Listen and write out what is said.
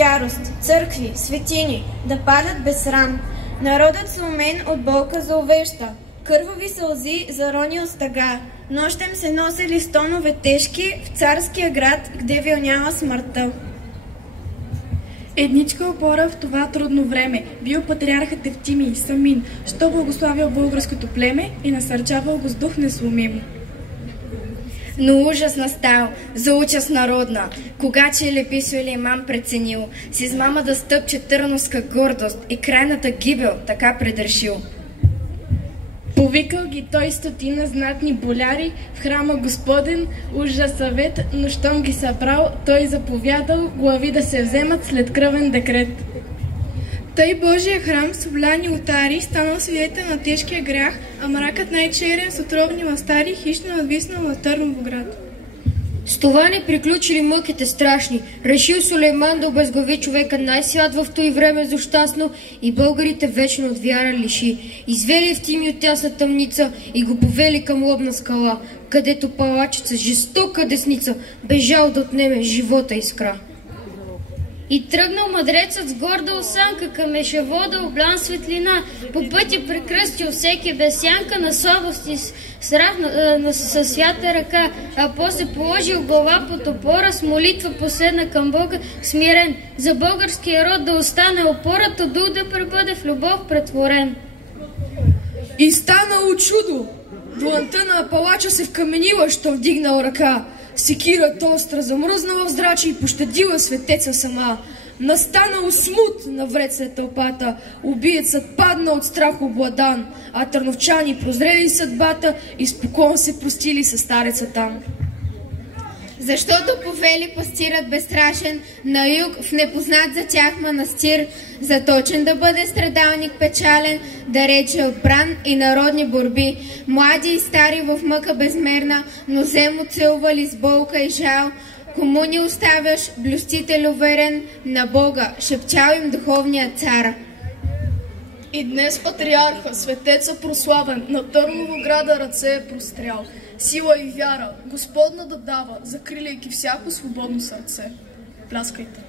ярост, църкви, светини да падат без срам. Народът сломен от болка заувеща, кървави сълзи зарони от стъга. Нощем се носели стонове тежки в царския град, где вилняла смъртта. Едничка опора в това трудно време бил патриархът Евтимий Самин, що благославил българското племе и насърчавал го с дух несломим. Но ужас настал, за участ народна, кога че Лепи Сюлейман преценил, с измама да стъпче търновска гордост и крайната гибел така предрешил. Повикал ги той стотина знатни боляри в храма Господен, ужа съвет, но щом ги събрал, той заповядал глави да се вземат след кръвен декрет. Тъй Божия храм с обляни олтари станал свидетел на тежкия грях, а мракът най-черен с отровни мастари хищно надвиснал на Търновоград. С това не приключили мъките страшни. Решил Сулейман да обезглави човека най-свят в той време злощастно и българите вечно от вяра лиши. Извели Евтимий от тясна тъмница и го повели към лобна скала, където палачеца жестока десница бежал да отнеме живота искра. И тръгнал мъдрецът с горда осанка към ешавода облян светлина. По пътя прекръстил всеки без сянка на слабост и със свята ръка, а после положил глава под опора с молитва последна към Бога смирен. За българския род да остане опората, дух да пребъде в любов претворен. И станало чудо! Дланта на палача се вкаменила, що вдигнал ръка. Секирата остра замръзнала в здраче и пощадила светеца сама. Настанало смут навред след тълпата, убиецът падна от страх обладан, а търновчани прозрели съдбата и спокойно се простили със стареца там. Защото повели пастирът безстрашен на юг в непознат за тях манастир, заточен да бъде страдалник печален, да рече отбран и народни борби. Млади и стари в мъка безмерна, но земо целували с болка и жал. Кому ни оставяш, блюстител уверен на Бога, шепчал им духовният цар. И днес патриарха, светеца прославен, на Търновограда ръце е прострял. Сила и вяра, Господна да дава, закриляйки всяко свободно сърце. Пляскайте!